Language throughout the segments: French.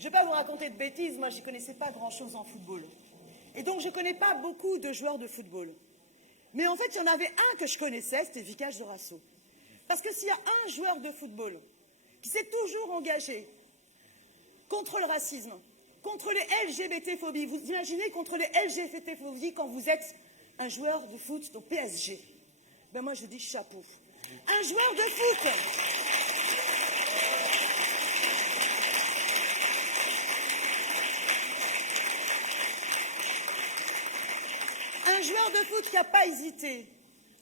Je ne vais pas vous raconter de bêtises, moi je ne connaissais pas grand-chose en football. Et donc je ne connais pas beaucoup de joueurs de football. Mais en fait, il y en avait un que je connaissais, c'était Vikash Dorasso. Parce que s'il y a un joueur de football qui s'est toujours engagé contre le racisme, contre les LGBT-phobies, vous imaginez contre les LGBT-phobies quand vous êtes un joueur de foot au PSG. Ben moi je dis chapeau. Un joueur de foot. Un joueur de foot qui n'a pas hésité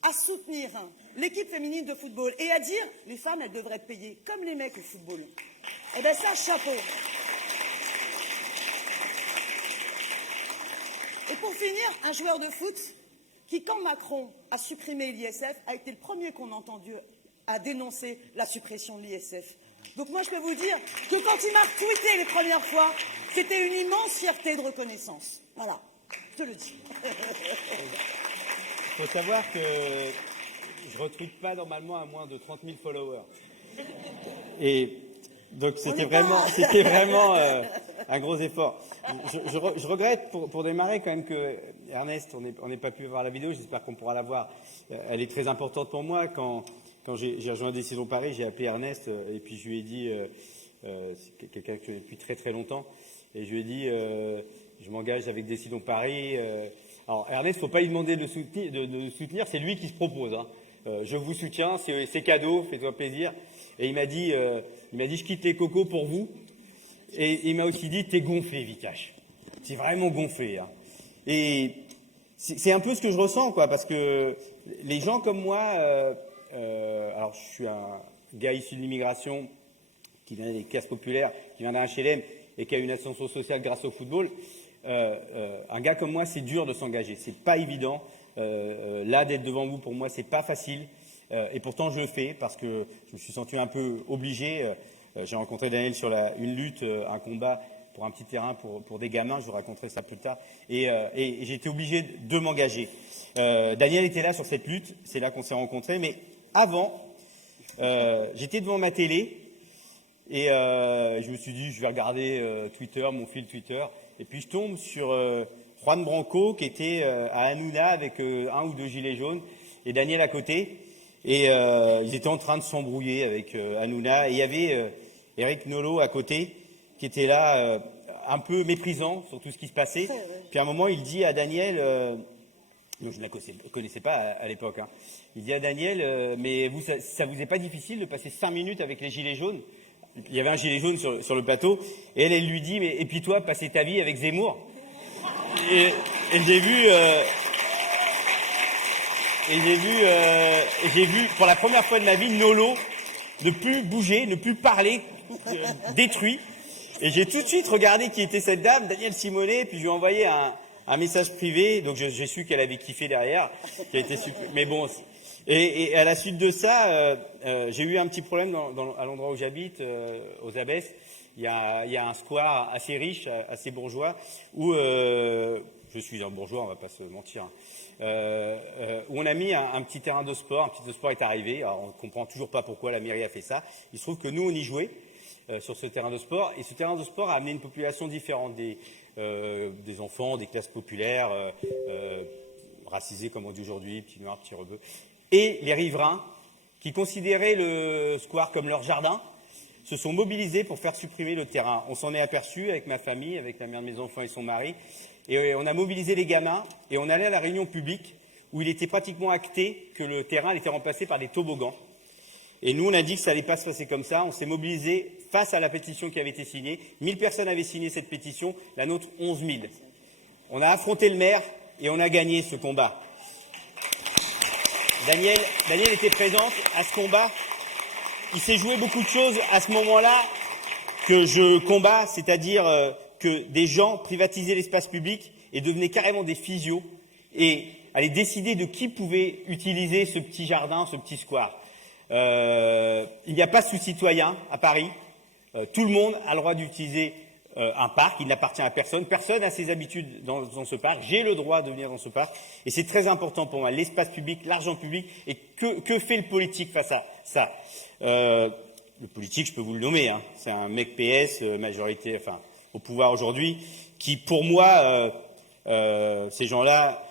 à soutenir l'équipe féminine de football et à dire les femmes, elles devraient être payées comme les mecs au football. Eh bien ça, chapeau. Et pour finir, un joueur de foot qui, quand Macron a supprimé l'ISF, a été le premier qu'on a entendu à dénoncer la suppression de l'ISF. Donc moi, je peux vous dire que quand il m'a tweeté les premières fois, c'était une immense fierté de reconnaissance. Voilà, je te le dis. Il faut savoir que je ne retweete pas normalement à moins de 30 000 followers. Et donc c'était vraiment un gros effort. Je regrette pour démarrer quand même que Ernest, on n'ait pas pu voir la vidéo, j'espère qu'on pourra la voir. Elle est très importante pour moi. Quand j'ai rejoint Décision Paris, j'ai appelé Ernest et puis je lui ai dit, c'est quelqu'un que je connais depuis très très longtemps, et je lui ai dit, je m'engage avec Décision Paris. Alors Ernest, il ne faut pas lui demander de soutenir, c'est lui qui se propose. Hein. Je vous soutiens, c'est cadeau, fais-toi plaisir. Et il m'a dit, je quitte les cocos pour vous. Et il m'a aussi dit, t'es gonflé, Vikash. C'est vraiment gonflé. Hein. Et c'est un peu ce que je ressens, quoi, parce que les gens comme moi, alors je suis un gars issu de l'immigration, qui vient des classes populaires, qui vient d'un HLM et qui a une ascension sociale grâce au football. Un gars comme moi, c'est dur de s'engager, c'est pas évident. Là, d'être devant vous, pour moi, c'est pas facile. Et pourtant, je le fais parce que je me suis senti un peu obligé. J'ai rencontré Daniel sur une lutte, un combat pour un petit terrain pour des gamins. Je vous raconterai ça plus tard. Et j'ai été obligé de m'engager. Daniel était là sur cette lutte. C'est là qu'on s'est rencontrés. Mais avant, j'étais devant ma télé et je me suis dit, je vais regarder Twitter, mon fil Twitter. Et puis je tombe sur Juan Branco qui était à Hanouna avec un ou deux gilets jaunes et Daniel à côté. Et ils étaient en train de s'embrouiller avec Hanouna. Et il y avait Eric Nolot à côté qui était là un peu méprisant sur tout ce qui se passait. Puis à un moment, il dit à Daniel, je ne la connaissais pas à l'époque, hein. Il dit à Daniel, mais vous, ça vous est pas difficile de passer 5 minutes avec les gilets jaunes? Il y avait un gilet jaune sur le plateau, et elle lui dit, mais et puis toi, passer ta vie avec Zemmour? Et j'ai vu pour la première fois de ma vie Nolo ne plus bouger, ne plus parler, détruit. Et j'ai tout de suite regardé qui était cette dame, Danielle Simonet, puis je lui ai envoyé un message privé, donc j'ai su qu'elle avait kiffé derrière, qui a été super. Mais bon. Et à la suite de ça, j'ai eu un petit problème à l'endroit où j'habite, aux Abbesses. Il y a un square assez riche, assez bourgeois, où je suis un bourgeois, on va pas se mentir, hein, où on a mis un petit terrain de sport. Un petit terrain de sport est arrivé. Alors on ne comprend toujours pas pourquoi la mairie a fait ça. Il se trouve que nous, on y jouait sur ce terrain de sport. Et ce terrain de sport a amené une population différente, des enfants, des classes populaires, racisés comme on dit aujourd'hui, petits noirs, petits rebeux. Et les riverains, qui considéraient le square comme leur jardin, se sont mobilisés pour faire supprimer le terrain. On s'en est aperçu avec ma famille, avec la mère de mes enfants et son mari. Et on a mobilisé les gamins et on allait à la réunion publique où il était pratiquement acté que le terrain était remplacé par des toboggans. Et nous, on a dit que ça n'allait pas se passer comme ça. On s'est mobilisé face à la pétition qui avait été signée. 1000 personnes avaient signé cette pétition, la nôtre 11 000. On a affronté le maire et on a gagné ce combat. Daniel était présente à ce combat. Il s'est joué beaucoup de choses à ce moment-là que je combats, c'est-à-dire que des gens privatisaient l'espace public et devenaient carrément des physios et allaient décider de qui pouvait utiliser ce petit jardin, ce petit square. Il n'y a pas de sous-citoyen à Paris. Tout le monde a le droit d'utiliser un parc, il n'appartient à personne. Personne n'a ses habitudes dans ce parc. J'ai le droit de venir dans ce parc. Et c'est très important pour moi, l'espace public, l'argent public. Et que fait le politique face à ça? Le politique, je peux vous le nommer, hein. C'est un mec PS, majorité, enfin, au pouvoir aujourd'hui, qui, pour moi, ces gens-là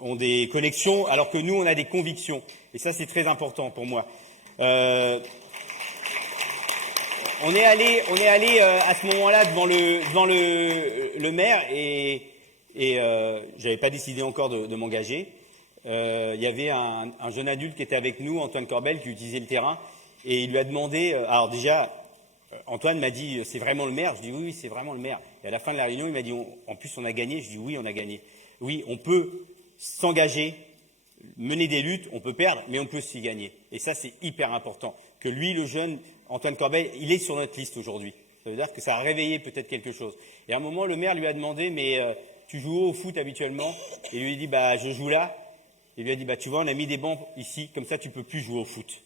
ont des connexions, alors que nous, on a des convictions. Et ça, c'est très important pour moi. On est allé à ce moment-là devant le maire et j'avais pas décidé encore de m'engager. Il y avait un jeune adulte qui était avec nous, Antoine Corbel, qui utilisait le terrain, et il lui a demandé. Alors déjà, Antoine m'a dit c'est vraiment le maire. Je dis oui, c'est vraiment le maire. Et à la fin de la réunion, il m'a dit en plus on a gagné. Je dis oui, on a gagné. Oui, on peut s'engager, mener des luttes, on peut perdre, mais on peut s'y gagner. Et ça, c'est hyper important. Que lui, le jeune Antoine Corbel, il est sur notre liste aujourd'hui. Ça veut dire que ça a réveillé peut-être quelque chose. Et à un moment, le maire lui a demandé mais tu joues au foot habituellement? Et il lui a dit bah je joue là. Il lui a dit bah tu vois, on a mis des bancs ici, comme ça tu peux plus jouer au foot.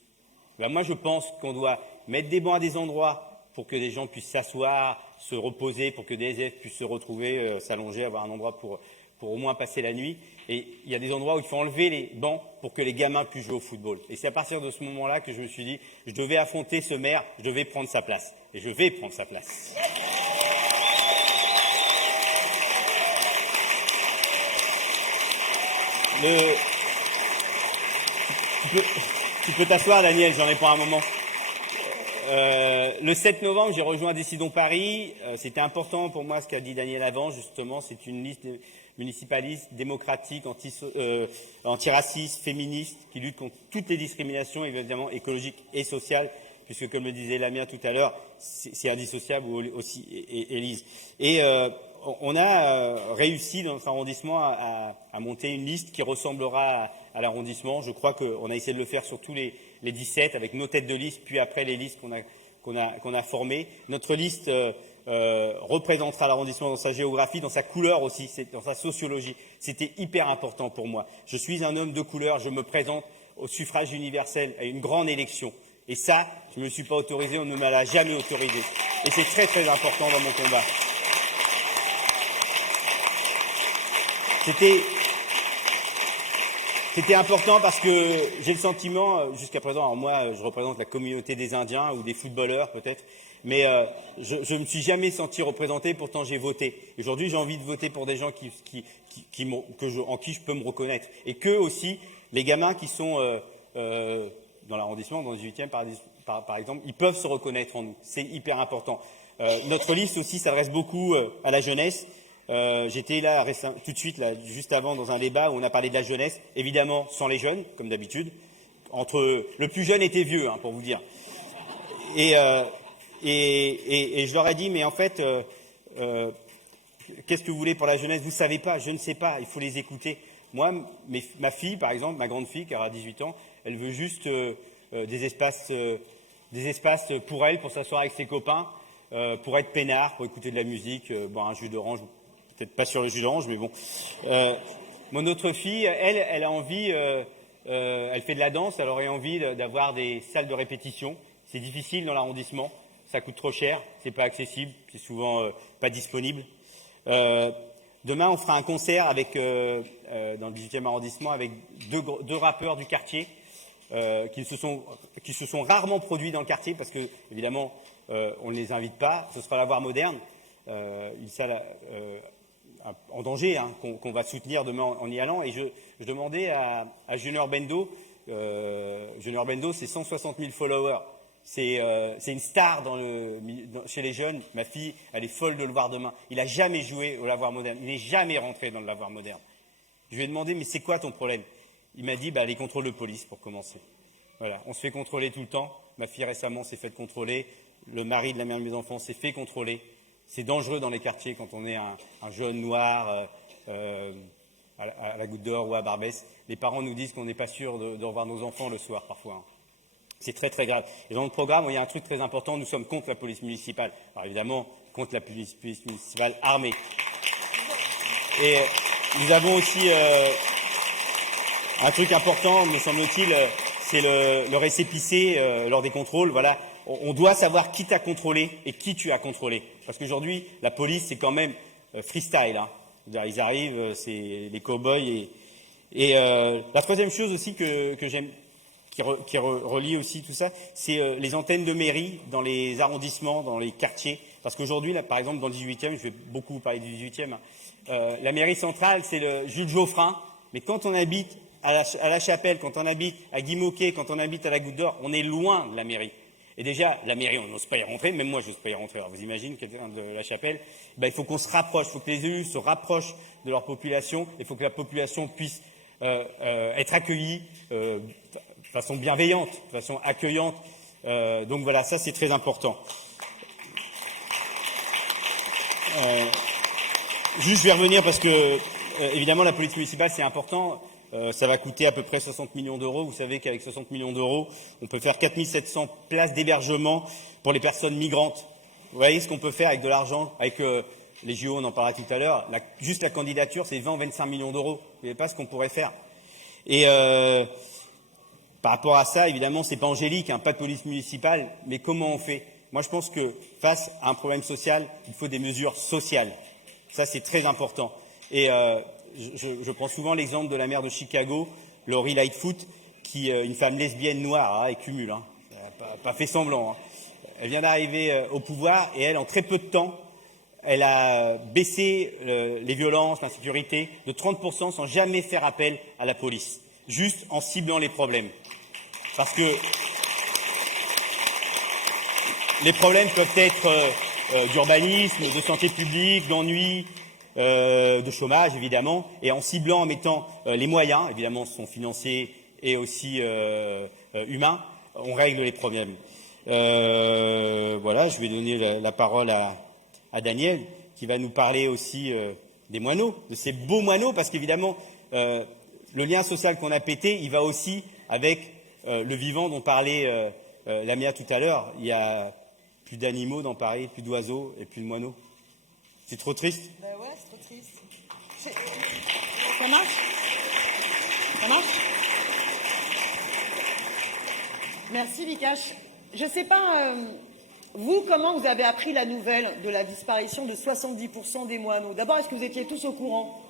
Ben, moi, je pense qu'on doit mettre des bancs à des endroits pour que des gens puissent s'asseoir, se reposer, pour que des SDF puissent se retrouver, s'allonger, avoir un endroit pour au moins passer la nuit. Et il y a des endroits où il faut enlever les bancs pour que les gamins puissent jouer au football. Et c'est à partir de ce moment-là que je me suis dit, je devais affronter ce maire, je devais prendre sa place. Et je vais prendre sa place. Tu peux t'asseoir, Daniel, j'en ai pour un moment. Le 7 novembre, j'ai rejoint Décidons Paris. C'était important pour moi ce qu'a dit Daniel avant, justement. C'est une liste municipaliste, démocratique, antiraciste, féministe, qui lutte contre toutes les discriminations, évidemment écologiques et sociales, puisque, comme le disait Lamia tout à l'heure, c'est indissociable, ou aussi Élise. Et on a réussi dans notre arrondissement à monter une liste qui ressemblera à l'arrondissement. Je crois qu'on a essayé de le faire sur tous les 17 avec nos têtes de liste, puis après les listes qu'on a formées. Notre liste représentera l'arrondissement dans sa géographie, dans sa couleur aussi, dans sa sociologie. C'était hyper important pour moi. Je suis un homme de couleur, je me présente au suffrage universel à une grande élection. Et ça, je ne me suis pas autorisé, on ne me l'a jamais autorisé. Et c'est très très important dans mon combat. C'était important parce que j'ai le sentiment, jusqu'à présent, alors moi je représente la communauté des Indiens ou des footballeurs peut-être, mais je ne me suis jamais senti représenté, pourtant j'ai voté. Aujourd'hui j'ai envie de voter pour des gens en qui je peux me reconnaître. Et qu'eux aussi, les gamins qui sont dans l'arrondissement, dans le 18e par exemple, ils peuvent se reconnaître en nous. C'est hyper important. Notre liste aussi s'adresse beaucoup à la jeunesse. J'étais là tout de suite, là, juste avant, dans un débat où on a parlé de la jeunesse, évidemment sans les jeunes, comme d'habitude. Le plus jeune était vieux, hein, pour vous dire. Et je leur ai dit, mais en fait, qu'est-ce que vous voulez pour la jeunesse? Vous ne savez pas, je ne sais pas, il faut les écouter. Moi, ma fille, par exemple, ma grande fille, qui aura 18 ans, elle veut juste des espaces pour elle, pour s'asseoir avec ses copains, pour être peinard, pour écouter de la musique, boire un jus d'orange. Peut-être pas sur le jus d'orange, mais bon. Mon autre fille, elle a envie, elle fait de la danse, elle aurait envie d'avoir des salles de répétition. C'est difficile dans l'arrondissement, ça coûte trop cher, c'est pas accessible, c'est souvent pas disponible. Demain, on fera un concert dans le 18e arrondissement avec deux rappeurs du quartier qui se sont rarement produits dans le quartier parce que, évidemment, on ne les invite pas. Ce sera la Voir Moderne, une salle en danger, hein, qu'on va soutenir demain en y allant. Et je demandais à Junior Bendo, Junior Bendo, c'est 160 000 followers. C'est une star chez les jeunes. Ma fille, elle est folle de le voir demain. Il n'a jamais joué au Lavoir Moderne. Il n'est jamais rentré dans le Lavoir Moderne. Je lui ai demandé, mais c'est quoi ton problème? Il m'a dit, les contrôles de police, pour commencer. Voilà, on se fait contrôler tout le temps. Ma fille récemment s'est fait contrôler. Le mari de la mère de mes enfants s'est fait contrôler. C'est dangereux dans les quartiers quand on est un jeune noir à la Goutte d'Or ou à Barbès. Les parents nous disent qu'on n'est pas sûr de revoir nos enfants le soir parfois. Hein. C'est très très grave. Et dans le programme, il y a un truc très important, nous sommes contre la police municipale. Alors évidemment, contre la police municipale armée. Et nous avons aussi un truc important, me semble-t-il, c'est le récépissé lors des contrôles. Voilà, on doit savoir qui t'a contrôlé et qui tu as contrôlé. Parce qu'aujourd'hui, la police, c'est quand même freestyle. Hein. Ils arrivent, c'est les cow-boys. Et la troisième chose aussi que j'aime, qui relie aussi tout ça, c'est les antennes de mairie dans les arrondissements, dans les quartiers. Parce qu'aujourd'hui, là, par exemple, dans le 18e, je vais beaucoup vous parler du 18e, la mairie centrale, c'est le Jules Geoffrin. Mais quand on habite à la Chapelle, quand on habite à Guimauquet, quand on habite à la Goutte d'Or, on est loin de la mairie. Et déjà, la mairie, on n'ose pas y rentrer, même moi, je n'ose pas y rentrer. Alors, vous imaginez quelqu'un de la Chapelle, il faut qu'on se rapproche, il faut que les élus se rapprochent de leur population, il faut que la population puisse être accueillie de façon bienveillante, de façon accueillante. Donc voilà, ça c'est très important. Juste, je vais revenir parce que, évidemment, la police municipale, c'est important. Ça va coûter à peu près 60 millions d'euros. Vous savez qu'avec 60 millions d'euros, on peut faire 4700 places d'hébergement pour les personnes migrantes. Vous voyez ce qu'on peut faire avec de l'argent, avec les JO, on en parlera tout à l'heure. Juste la candidature, c'est 20 ou 25 millions d'euros. Vous ne voyez pas ce qu'on pourrait faire. Et par rapport à ça, évidemment, c'est pas angélique, pas de police municipale, mais comment on fait? Moi, je pense que face à un problème social, il faut des mesures sociales. Ça, c'est très important. Et je prends souvent l'exemple de la maire de Chicago, Lori Lightfoot, qui une femme lesbienne noire, et cumule, elle n'a pas fait semblant. Elle vient d'arriver au pouvoir et elle, en très peu de temps, elle a baissé les violences, l'insécurité de 30% sans jamais faire appel à la police, juste en ciblant les problèmes. Parce que les problèmes peuvent être d'urbanisme, de santé publique, d'ennui, de chômage, évidemment, et en ciblant, en mettant les moyens, évidemment, sont financiers et aussi humains, on règle les problèmes. Voilà, je vais donner la parole à Daniel, qui va nous parler aussi des moineaux, de ces beaux moineaux, parce qu'évidemment, le lien social qu'on a pété, il va aussi avec le vivant dont parlait Lamia tout à l'heure. Il y a plus d'animaux dans Paris, plus d'oiseaux et plus de moineaux. C'est trop triste. Ben ouais, c'est trop triste. Ça marche? Ça marche? Merci, Vikash. Je ne sais pas, vous, comment vous avez appris la nouvelle de la disparition de 70% des moineaux? D'abord, est-ce que vous étiez tous au courant?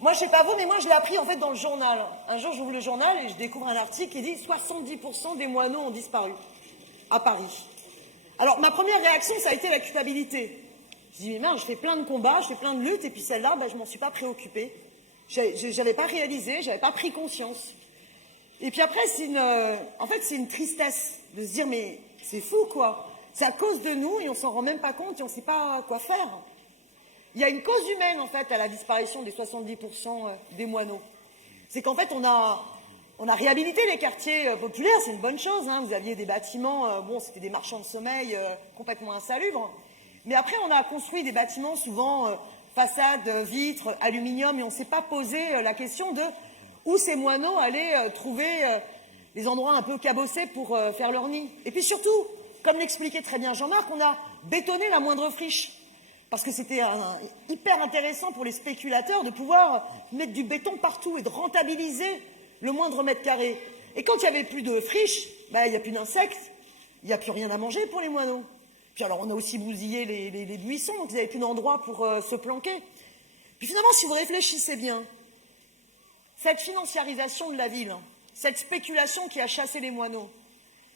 Moi, je ne sais pas vous, mais moi, je l'ai appris en fait dans le journal. Un jour, j'ouvre le journal et je découvre un article qui dit 70% des moineaux ont disparu à Paris. Alors, ma première réaction, ça a été la culpabilité. Je dis, mais merde, je fais plein de combats, je fais plein de luttes, et puis celle-là, je ne m'en suis pas préoccupée. Je n'avais pas réalisé, je n'avais pas pris conscience. Et puis après, en fait, c'est une tristesse de se dire, mais c'est fou, quoi. C'est à cause de nous, et on s'en rend même pas compte, et on ne sait pas quoi faire. Il y a une cause humaine, en fait, à la disparition des 70% des moineaux. C'est qu'en fait, on a réhabilité les quartiers populaires, c'est une bonne chose. Vous aviez des bâtiments, bon, c'était des marchands de sommeil complètement insalubres. Mais après, on a construit des bâtiments souvent façades, vitres, aluminium, et on ne s'est pas posé la question de où ces moineaux allaient trouver les endroits un peu cabossés pour faire leur nid. Et puis surtout, comme l'expliquait très bien Jean-Marc, on a bétonné la moindre friche. Parce que c'était hyper intéressant pour les spéculateurs de pouvoir mettre du béton partout et de rentabiliser le moindre mètre carré. Et quand il n'y avait plus de friches, il n'y a plus d'insectes, il n'y a plus rien à manger pour les moineaux. Puis alors on a aussi bousillé les buissons, donc vous n'avez plus d'endroit pour se planquer. Puis finalement, si vous réfléchissez bien, cette financiarisation de la ville, cette spéculation qui a chassé les moineaux,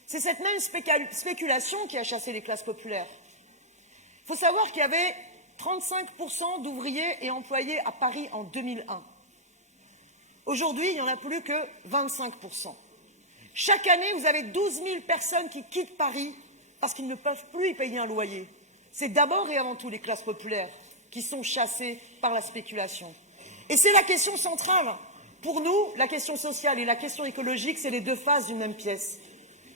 c'est cette même spéculation qui a chassé les classes populaires. Il faut savoir qu'il y avait 35% d'ouvriers et employés à Paris en 2001. Aujourd'hui, il n'y en a plus que 25%. Chaque année, vous avez 12 000 personnes qui quittent Paris parce qu'ils ne peuvent plus y payer un loyer. C'est d'abord et avant tout les classes populaires qui sont chassées par la spéculation. Et c'est la question centrale. Pour nous, la question sociale et la question écologique, c'est les deux faces d'une même pièce.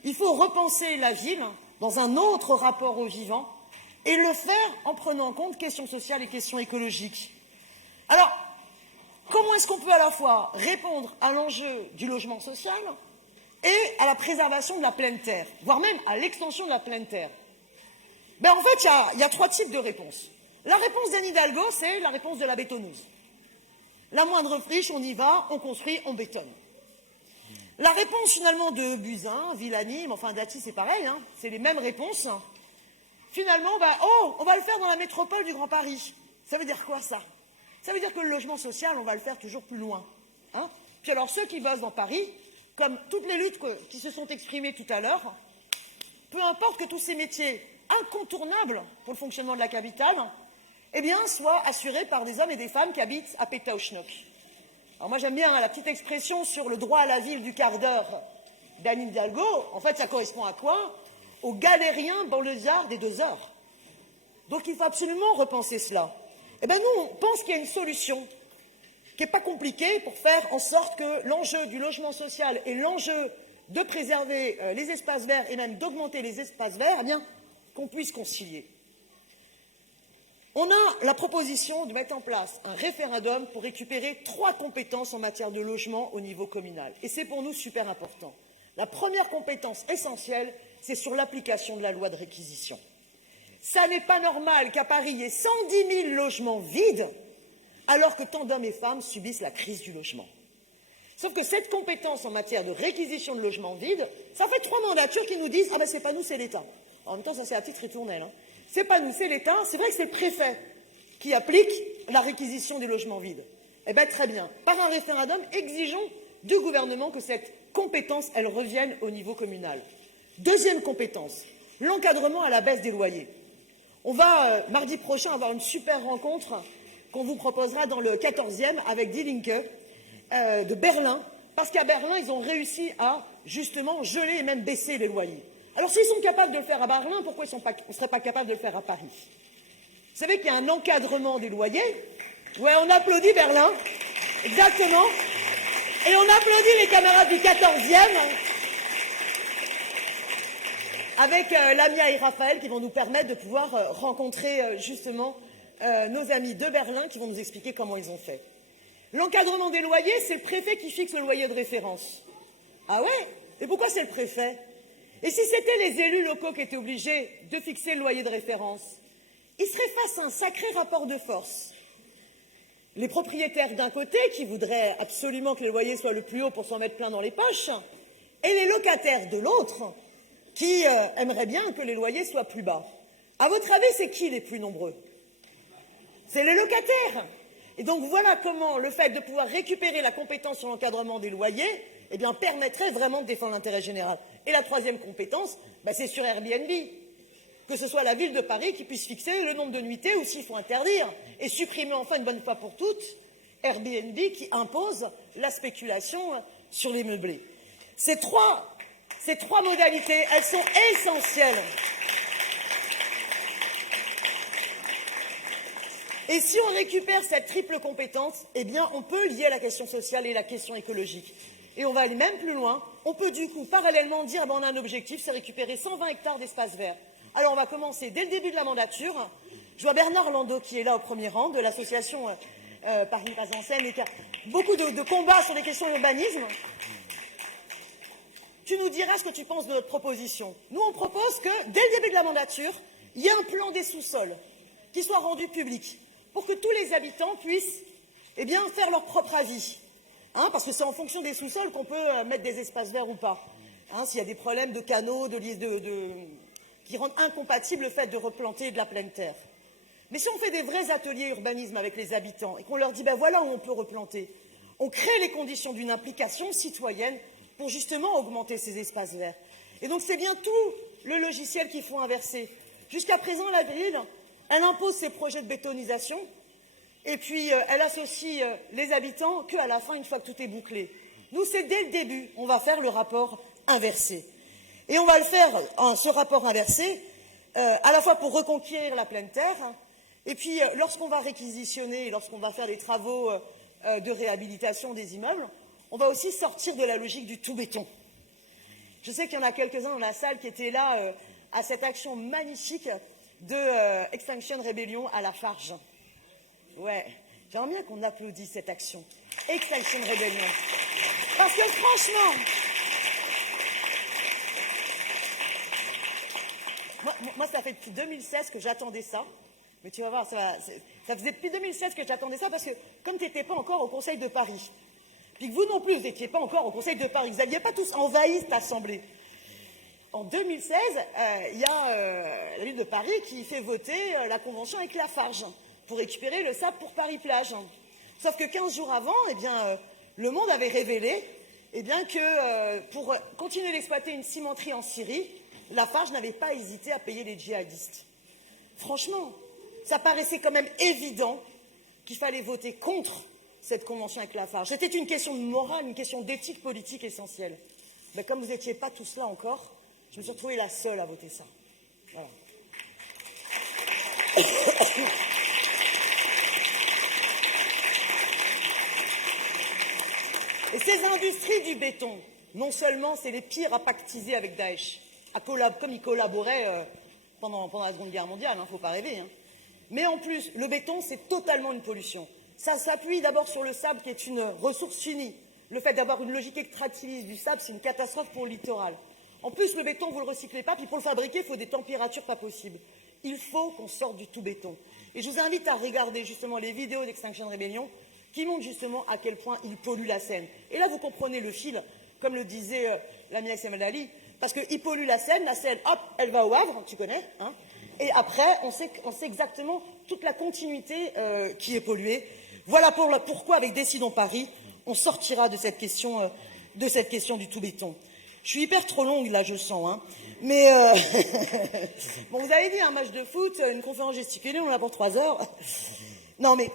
Il faut repenser la ville dans un autre rapport au vivant et le faire en prenant en compte questions sociales et questions écologiques. Alors, comment est-ce qu'on peut à la fois répondre à l'enjeu du logement social et à la préservation de la pleine terre, voire même à l'extension de la pleine terre? En fait, il y a trois types de réponses. La réponse d'Anne Hidalgo, c'est la réponse de la bétonneuse. La moindre friche, on y va, on construit, on bétonne. La réponse finalement de Buzyn, Villani, mais enfin Dati c'est pareil, c'est les mêmes réponses. Finalement, on va le faire dans la métropole du Grand Paris. Ça veut dire quoi ça? Ça veut dire que le logement social, on va le faire toujours plus loin. Puis alors ceux qui bossent dans Paris, comme toutes les luttes qui se sont exprimées tout à l'heure, peu importe que tous ces métiers incontournables pour le fonctionnement de la capitale, eh bien, soit assurée par des hommes et des femmes qui habitent à Pétaouchnok. Alors moi, j'aime bien la petite expression sur le droit à la ville du quart d'heure d'Anne Hidalgo. En fait, ça correspond à quoi? Aux galériens banlieusards des 2 heures. Donc, il faut absolument repenser cela. Eh bien, nous, on pense qu'il y a une solution qui n'est pas compliquée pour faire en sorte que l'enjeu du logement social et l'enjeu de préserver les espaces verts et même d'augmenter les espaces verts, eh bien, qu'on puisse concilier. On a la proposition de mettre en place un référendum pour récupérer 3 compétences en matière de logement au niveau communal. Et c'est pour nous super important. La première compétence essentielle, c'est sur l'application de la loi de réquisition. Ça n'est pas normal qu'à Paris, il y ait 110 000 logements vides, alors que tant d'hommes et femmes subissent la crise du logement. Sauf que cette compétence en matière de réquisition de logements vides, ça fait 3 mandatures qui nous disent « Ah ben c'est pas nous, c'est l'État ». En même temps, ça c'est à titre ritournel. C'est pas nous, c'est l'État. C'est vrai que c'est le préfet qui applique la réquisition des logements vides. Eh bien, très bien. Par un référendum, exigeons du gouvernement que cette compétence, elle revienne au niveau communal. Deuxième compétence, l'encadrement à la baisse des loyers. On va, mardi prochain, avoir une super rencontre qu'on vous proposera dans le 14e avec Die Linke de Berlin, parce qu'à Berlin, ils ont réussi à, justement, geler et même baisser les loyers. Alors, s'ils sont capables de le faire à Berlin, pourquoi on ne serait pas capable de le faire à Paris? Vous savez qu'il y a un encadrement des loyers. Ouais, on applaudit Berlin. Exactement. Et on applaudit les camarades du 14e avec Lamia et Raphaël qui vont nous permettre de pouvoir rencontrer justement nos amis de Berlin qui vont nous expliquer comment ils ont fait. L'encadrement des loyers, c'est le préfet qui fixe le loyer de référence. Ah ouais? Et pourquoi c'est le préfet? Et si c'était les élus locaux qui étaient obligés de fixer le loyer de référence, ils seraient face à un sacré rapport de force. Les propriétaires d'un côté, qui voudraient absolument que les loyers soient le plus haut pour s'en mettre plein dans les poches, et les locataires de l'autre, qui aimeraient bien que les loyers soient plus bas. À votre avis, c'est qui les plus nombreux? C'est les locataires. Et donc voilà comment le fait de pouvoir récupérer la compétence sur l'encadrement des loyers, eh bien, permettrait vraiment de défendre l'intérêt général. Et la troisième compétence, c'est sur Airbnb. Que ce soit la ville de Paris qui puisse fixer le nombre de nuitées ou s'il faut interdire et supprimer enfin une bonne fois pour toutes Airbnb qui impose la spéculation sur les meublés. Ces trois modalités, elles sont essentielles. Et si on récupère cette triple compétence, eh bien, on peut lier la question sociale et la question écologique. Et on va aller même plus loin. On peut du coup parallèlement dire on a un objectif, c'est récupérer 120 hectares d'espace vert. Alors on va commencer dès le début de la mandature. Je vois Bernard Landau qui est là au premier rang de l'association Paris Passe en Seine et qui a beaucoup de combats sur les questions d'urbanisme. Tu nous diras ce que tu penses de notre proposition. Nous, on propose que dès le début de la mandature, il y ait un plan des sous-sols qui soit rendu public pour que tous les habitants puissent faire leur propre avis. Parce que c'est en fonction des sous-sols qu'on peut mettre des espaces verts ou pas. S'il y a des problèmes de canaux, qui rendent incompatible le fait de replanter de la pleine terre. Mais si on fait des vrais ateliers urbanisme avec les habitants et qu'on leur dit voilà où on peut replanter, on crée les conditions d'une implication citoyenne pour justement augmenter ces espaces verts. Et donc c'est bien tout le logiciel qu'il faut inverser. Jusqu'à présent, la ville, elle impose ses projets de bétonisation et puis elle associe les habitants qu'à la fin, une fois que tout est bouclé. Nous, c'est dès le début, on va faire le rapport inversé. Et on va le faire, ce rapport inversé, à la fois pour reconquérir la pleine terre, et puis lorsqu'on va réquisitionner, lorsqu'on va faire les travaux de réhabilitation des immeubles, on va aussi sortir de la logique du tout béton. Je sais qu'il y en a quelques-uns dans la salle qui étaient là à cette action magnifique de Extinction Rebellion à la Farge. Ouais, j'aimerais bien qu'on applaudisse cette action. Extinction Rebellion. Parce que franchement, moi, ça fait depuis 2016 que j'attendais ça. Mais tu vas voir, ça faisait depuis 2016 que j'attendais ça parce que comme tu n'étais pas encore au Conseil de Paris, puis que vous non plus, vous n'étiez pas encore au Conseil de Paris, vous n'aviez pas tous envahi cette assemblée. En 2016, il y a la ville de Paris qui fait voter la convention avec Lafarge pour récupérer le sable pour Paris-Plage. Sauf que 15 jours avant, le Monde avait révélé que pour continuer d'exploiter une cimenterie en Syrie, Lafarge n'avait pas hésité à payer les djihadistes. Franchement, ça paraissait quand même évident qu'il fallait voter contre cette convention avec Lafarge. C'était une question de morale, une question d'éthique politique essentielle. Mais comme vous n'étiez pas tous là encore, je me suis retrouvée la seule à voter ça. Voilà. Et ces industries du béton, non seulement c'est les pires à pactiser avec Daesh, comme ils collaboraient pendant la Seconde Guerre mondiale, il ne faut pas rêver, hein. Mais en plus, le béton, c'est totalement une pollution. Ça s'appuie d'abord sur le sable, qui est une ressource finie. Le fait d'avoir une logique extractiviste du sable, c'est une catastrophe pour le littoral. En plus, le béton, vous ne le recyclez pas, puis pour le fabriquer, il faut des températures pas possibles. Il faut qu'on sorte du tout béton. Et je vous invite à regarder justement les vidéos d'Extinction Rebellion qui montrent justement à quel point il pollue la Seine. Et là, vous comprenez le fil, comme le disait l'ami Axel Madali, parce qu'il pollue la Seine, hop, elle va au Havre, tu connais, hein. Et après, on sait exactement toute la continuité qui est polluée. Voilà pourquoi, avec Décidons Paris, on sortira de cette question du tout béton. Je suis hyper trop longue, là, je le sens, hein. Mais, bon, vous avez dit, un match de foot, une conférence gesticulée, on l'a pour 3 heures. Non, mais,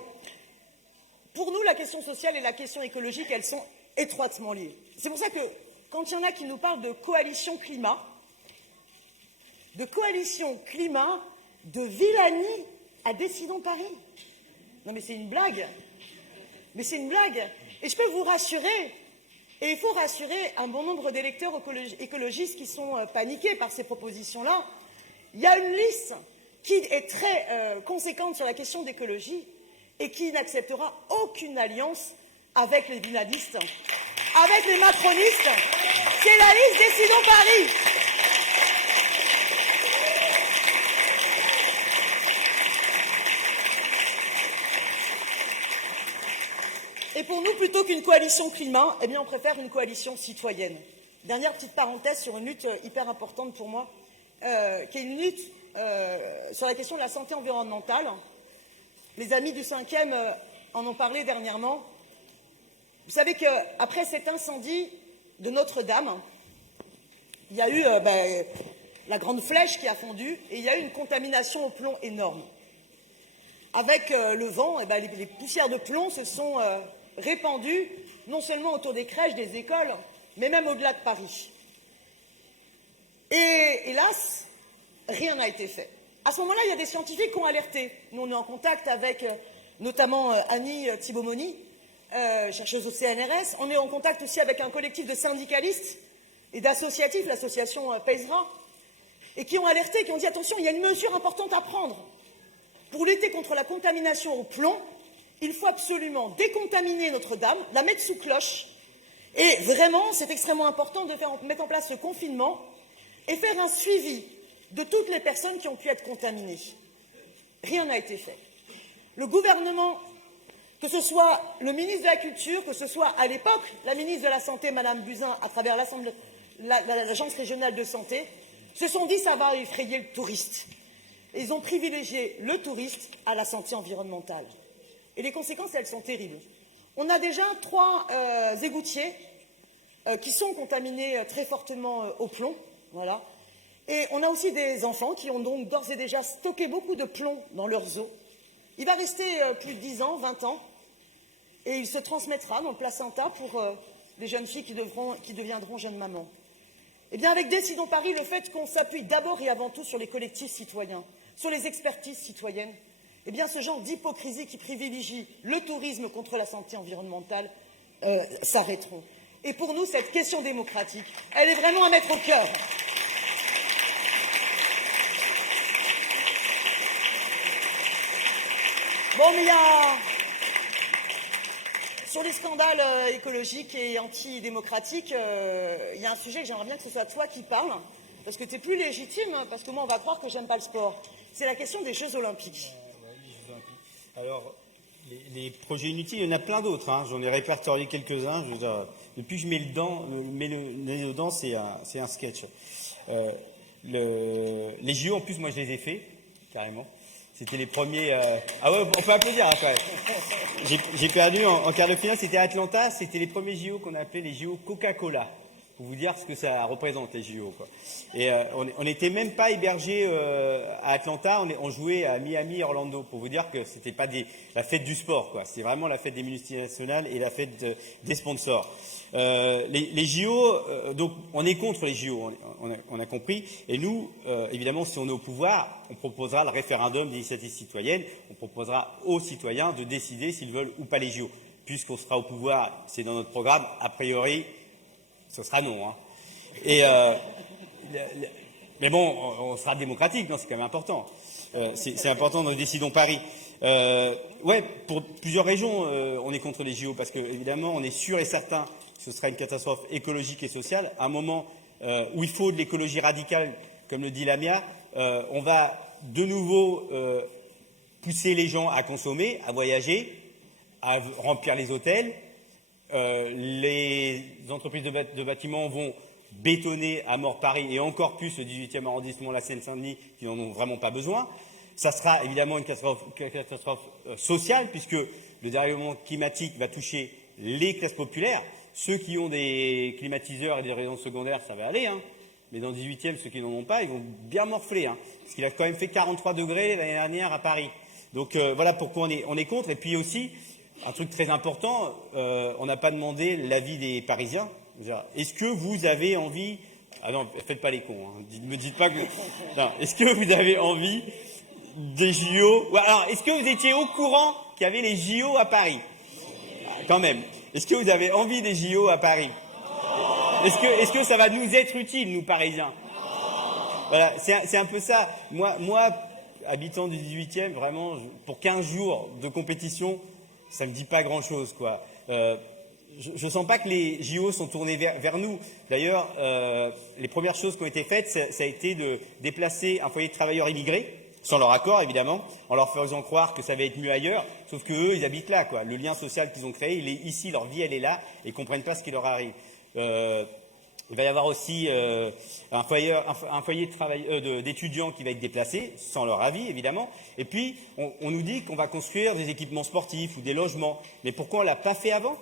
pour nous, la question sociale et la question écologique, elles sont étroitement liées. C'est pour ça que, quand il y en a qui nous parlent de coalition climat, de Villani à Décidons Paris. Non, mais c'est une blague. Mais c'est une blague. Et je peux vous rassurer, et il faut rassurer un bon nombre d'électeurs écologistes qui sont paniqués par ces propositions-là. Il y a une liste qui est très conséquente sur la question d'écologie et qui n'acceptera aucune alliance avec les villanistes, avec les macronistes. C'est la liste Décidons Paris. Et pour nous, plutôt qu'une coalition climat, eh bien, on préfère une coalition citoyenne. Dernière petite parenthèse sur une lutte hyper importante pour moi, qui est une lutte sur la question de la santé environnementale. Les amis du 5e en ont parlé dernièrement. Vous savez qu'après cet incendie de Notre-Dame, il y a eu la grande flèche qui a fondu et il y a eu une contamination au plomb énorme. Avec le vent, les poussières de plomb se sont répandues non seulement autour des crèches, des écoles, mais même au-delà de Paris. Et hélas, rien n'a été fait. À ce moment-là, il y a des scientifiques qui ont alerté. Nous, on est en contact avec notamment Annie Thibomoni, chercheuse au CNRS. On est en contact aussi avec un collectif de syndicalistes et d'associatifs, l'association PESRA, et qui ont alerté, qui ont dit attention, il y a une mesure importante à prendre. Pour lutter contre la contamination au plomb, il faut absolument décontaminer Notre-Dame, la mettre sous cloche. Et vraiment, c'est extrêmement important de mettre en place ce confinement et faire un suivi de toutes les personnes qui ont pu être contaminées. Rien n'a été fait. Le gouvernement, que ce soit le ministre de la Culture, que ce soit à l'époque la ministre de la Santé, Madame Buzyn, à travers l'Agence régionale de santé, se sont dit ça va effrayer le touriste. Et ils ont privilégié le touriste à la santé environnementale. Et les conséquences, elles sont terribles. On a déjà 3 égoutiers qui sont contaminés très fortement au plomb. Voilà. Et on a aussi des enfants qui ont donc d'ores et déjà stocké beaucoup de plomb dans leurs eaux. Il va rester plus de 10 ans, 20 ans, et il se transmettra dans le placenta pour les jeunes filles qui deviendront jeunes mamans. Eh bien, avec Décidons Paris, le fait qu'on s'appuie d'abord et avant tout sur les collectifs citoyens, sur les expertises citoyennes, eh bien, ce genre d'hypocrisie qui privilégie le tourisme contre la santé environnementale s'arrêteront. Et pour nous, cette question démocratique, elle est vraiment à mettre au cœur. Bon, mais il y a... Sur les scandales écologiques et antidémocratiques, il y a un sujet que j'aimerais bien que ce soit toi qui parles, parce que tu es plus légitime, parce que moi, on va croire que j'aime pas le sport. C'est la question des Jeux Olympiques. Les Jeux Olympiques. Alors, les projets inutiles, il y en a plein d'autres. Hein. J'en ai répertorié quelques-uns. Je veux dire, depuis que je mets le nez dedans, c'est un sketch. Les JO, en plus, moi, je les ai faits, carrément. C'était les premiers... Ah ouais, on peut applaudir après. J'ai perdu en quart de finale, c'était à Atlanta. C'était les premiers JO qu'on appelait les JO Coca-Cola. pour vous dire ce que ça représente, les JO, quoi. Et on n'était même pas hébergé à Atlanta, on jouait à Miami, Orlando, pour vous dire que c'était pas la fête du sport, quoi. C'est vraiment la fête des multinationales et la fête des sponsors. Les JO, donc on est contre les JO, on a compris. Et nous, évidemment, si on est au pouvoir, on proposera le référendum d'initiative citoyenne, on proposera aux citoyens de décider s'ils veulent ou pas les JO. Puisqu'on sera au pouvoir, c'est dans notre programme, a priori, ce sera non. Hein. Et, mais bon, on sera démocratique, non, c'est quand même important. C'est important dans le Décidons Paris. Ouais, pour plusieurs régions, on est contre les JO, parce que évidemment, on est sûr et certain que ce sera une catastrophe écologique et sociale. À un moment où il faut de l'écologie radicale, comme le dit Lamia, on va de nouveau pousser les gens à consommer, à voyager, à remplir les hôtels. Les entreprises de bâtiments vont bétonner à mort Paris et encore plus le 18e arrondissement, la Seine-Saint-Denis, qui n'en ont vraiment pas besoin. Ça sera évidemment une catastrophe sociale, puisque le dérèglement climatique va toucher les classes populaires. Ceux qui ont des climatiseurs et des résidences secondaires, ça va aller, hein. Mais dans le 18e, ceux qui n'en ont pas, ils vont bien morfler, hein, parce qu'il a quand même fait 43 degrés l'année dernière à Paris. Donc voilà pourquoi on est contre. Et puis aussi, un truc très important, on n'a pas demandé l'avis des Parisiens. Est-ce que vous avez envie... Ah non, faites pas les cons, hein. Ne me dites pas que... Non, est-ce que vous avez envie des JO... Alors, est-ce que vous étiez au courant qu'il y avait les JO à Paris? Quand même. Est-ce que vous avez envie des JO à Paris? Est-ce que ça va nous être utile, nous, Parisiens? Voilà, c'est un peu ça. Moi, habitant du 18e, vraiment, pour 15 jours de compétition, ça me dit pas grand-chose, quoi. Je sens pas que les JO sont tournés vers nous. D'ailleurs, les premières choses qui ont été faites, ça a été de déplacer un foyer de travailleurs immigrés, sans leur accord, évidemment, en leur faisant croire que ça va être mieux ailleurs, sauf que eux, ils habitent là, quoi. Le lien social qu'ils ont créé, il est ici, leur vie, elle est là, et ils comprennent pas ce qui leur arrive. Il va y avoir aussi un foyer d'étudiants qui va être déplacé, sans leur avis, évidemment. Et puis, on nous dit qu'on va construire des équipements sportifs ou des logements. Mais pourquoi on ne l'a pas fait avant?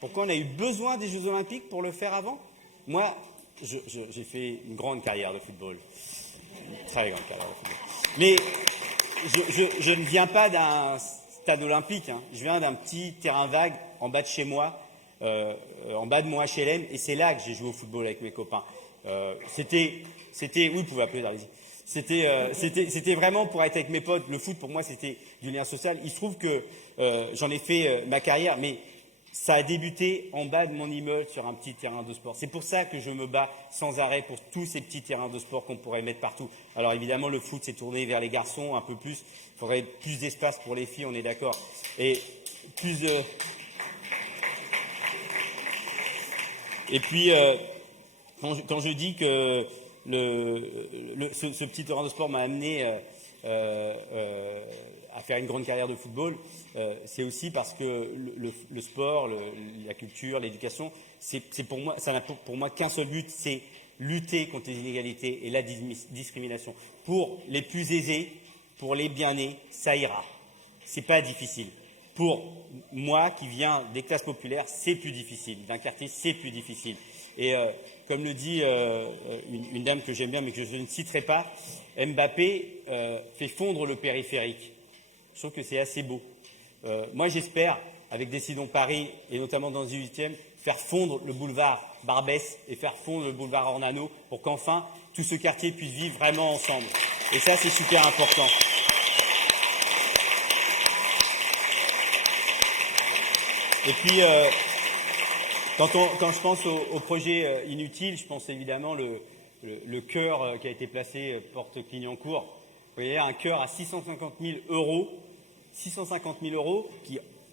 Pourquoi on a eu besoin des Jeux Olympiques pour le faire avant? Moi, j'ai fait une grande carrière de football. Une très grande carrière de football. Mais je ne viens pas d'un stade olympique, hein. Je viens d'un petit terrain vague en bas de chez moi, en bas de mon HLM, et c'est là que j'ai joué au football avec mes copains. Oui, vous pouvez applaudir, allez-y. C'était vraiment pour être avec mes potes. Le foot, pour moi, c'était du lien social. Il se trouve que j'en ai fait ma carrière, mais ça a débuté en bas de mon immeuble sur un petit terrain de sport. C'est pour ça que je me bats sans arrêt pour tous ces petits terrains de sport qu'on pourrait mettre partout. Alors évidemment, le foot s'est tourné vers les garçons un peu plus. Il faudrait plus d'espace pour les filles, on est d'accord. Et plus... Et puis, quand je dis que ce petit terrain de sport m'a amené à faire une grande carrière de football, c'est aussi parce que le sport, la culture, l'éducation, ça n'a pour moi qu'un seul but, c'est lutter contre les inégalités et la discrimination. Pour les plus aisés, pour les bien nés, ça ira. C'est pas difficile. Pour moi, qui viens des classes populaires, c'est plus difficile. D'un quartier, c'est plus difficile. Et comme le dit une dame que j'aime bien, mais que je ne citerai pas, Mbappé fait fondre le périphérique. Je trouve que c'est assez beau. Moi, j'espère, avec Décidons Paris, et notamment dans le 18e, faire fondre le boulevard Barbès et faire fondre le boulevard Ornano pour qu'enfin, tout ce quartier puisse vivre vraiment ensemble. Et ça, c'est super important. Et puis, quand je pense au projet inutile, je pense évidemment le cœur qui a été placé porte Clignancourt. Vous voyez, un cœur à 650 000 euros. 650 000 euros,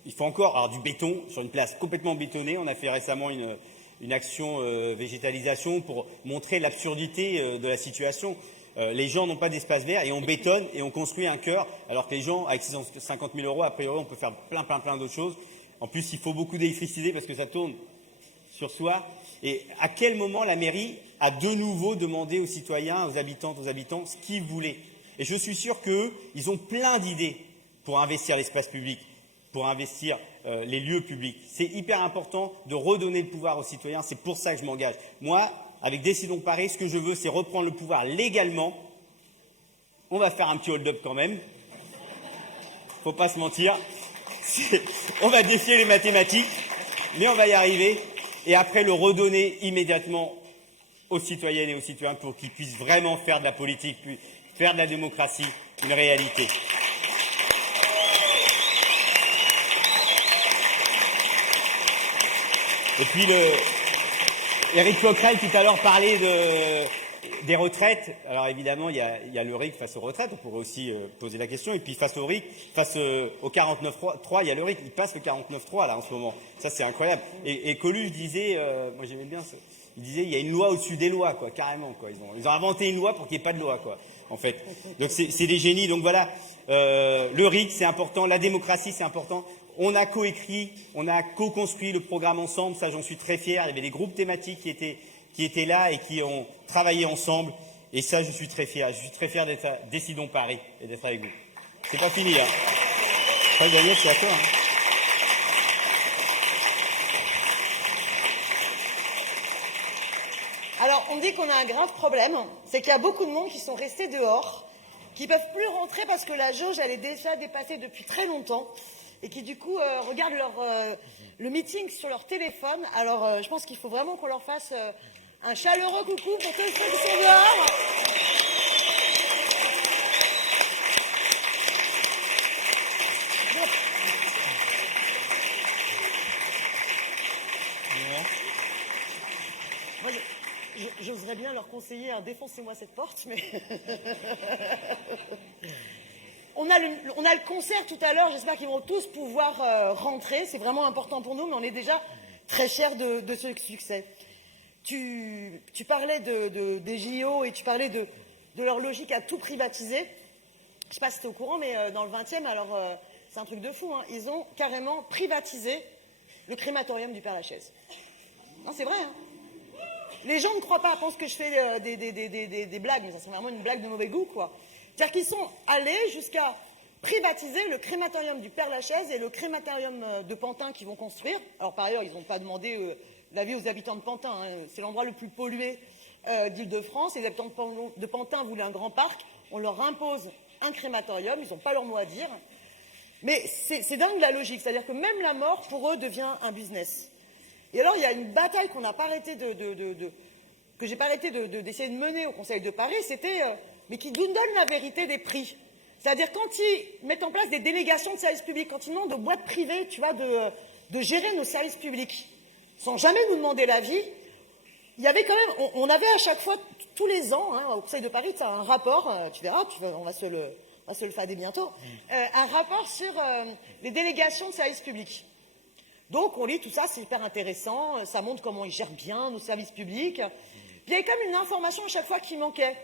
il faut encore alors, du béton sur une place complètement bétonnée. On a fait récemment une action végétalisation pour montrer l'absurdité de la situation. Les gens n'ont pas d'espace vert et on bétonne et on construit un cœur, alors que les gens, avec 650 000 euros, a priori, on peut faire plein d'autres choses. En plus, il faut beaucoup d'électricité parce que ça tourne sur soi. Et à quel moment la mairie a de nouveau demandé aux citoyens, aux habitantes, aux habitants, ce qu'ils voulaient? Et je suis sûr qu'eux, ils ont plein d'idées pour investir l'espace public. pour investir les lieux publics. C'est hyper important de redonner le pouvoir aux citoyens, c'est pour ça que je m'engage. Moi, avec Décidons Paris, ce que je veux, c'est reprendre le pouvoir légalement. On va faire un petit hold-up quand même. Faut pas se mentir. On va défier les mathématiques, mais on va y arriver. Et après, le redonner immédiatement aux citoyennes et aux citoyens pour qu'ils puissent vraiment faire de la politique, faire de la démocratie une réalité. Et puis, Éric Coquerel tout à l'heure parlait des retraites. Alors évidemment, il y a le RIC face aux retraites, on pourrait aussi poser la question. Et puis face au RIC, face au 49.3, il y a le RIC, il passe le 49.3 là en ce moment. Ça c'est incroyable. Et Coluche disait, moi j'aimais bien ça, il disait il y a une loi au-dessus des lois, quoi, carrément. Quoi. Ils ont inventé une loi pour qu'il n'y ait pas de loi, quoi, en fait. Donc c'est des génies. Donc voilà, le RIC c'est important, la démocratie c'est important. On a coécrit, on a co-construit le programme ensemble, ça j'en suis très fier. Il y avait des groupes thématiques qui étaient là et qui ont travaillé ensemble. Et ça, je suis très fier. Je suis très fier d'être à Décidons Paris et d'être avec vous. C'est pas fini, hein. Après, Daniel, c'est à toi, hein. Alors, on dit qu'on a un grave problème, c'est qu'il y a beaucoup de monde qui sont restés dehors, qui ne peuvent plus rentrer parce que la jauge, elle est déjà dépassée depuis très longtemps, et qui, du coup, regardent le meeting sur leur téléphone. Alors, je pense qu'il faut vraiment qu'on leur fasse un chaleureux coucou pour tous ceux qui sont dehors. Moi, j'oserais bien leur conseiller un défoncez-moi cette porte, mais on a le concert tout à l'heure. J'espère qu'ils vont tous pouvoir rentrer. C'est vraiment important pour nous, mais on est déjà très fiers de ce succès. Tu parlais des JO et tu parlais de leur logique à tout privatiser. Je ne sais pas si tu es au courant, mais dans le 20e, alors c'est un truc de fou, hein, ils ont carrément privatisé le crématorium du Père-Lachaise. Non, c'est vrai, hein. Les gens ne croient pas, pensent que je fais des blagues, mais ça serait vraiment une blague de mauvais goût, quoi. C'est-à-dire qu'ils sont allés jusqu'à privatiser le crématorium du Père-Lachaise et le crématorium de Pantin qu'ils vont construire. Alors, par ailleurs, ils n'ont pas demandé l'avis aux habitants de Pantin, hein. C'est l'endroit le plus pollué d'Île-de-France. Les habitants de Pantin voulaient un grand parc. On leur impose un crématorium. Ils n'ont pas leur mot à dire. Mais c'est dingue la logique. C'est-à-dire que même la mort, pour eux, devient un business. Et alors, il y a une bataille qu'on n'a pas arrêté que j'ai pas arrêté d'essayer de mener au Conseil de Paris, c'était mais qui nous donne la vérité des prix. C'est-à-dire quand ils mettent en place des délégations de services publics, quand ils demandent aux boîtes privées, tu vois, de gérer nos services publics, sans jamais nous demander l'avis, il y avait quand même, on avait à chaque fois, tous les ans, hein, au Conseil de Paris, tu as un rapport, tu verras, on va se le fader bientôt, un rapport sur les délégations de services publics. Donc, on lit tout ça, c'est hyper intéressant, ça montre comment ils gèrent bien nos services publics. Puis, il y avait quand même une information à chaque fois qui manquait.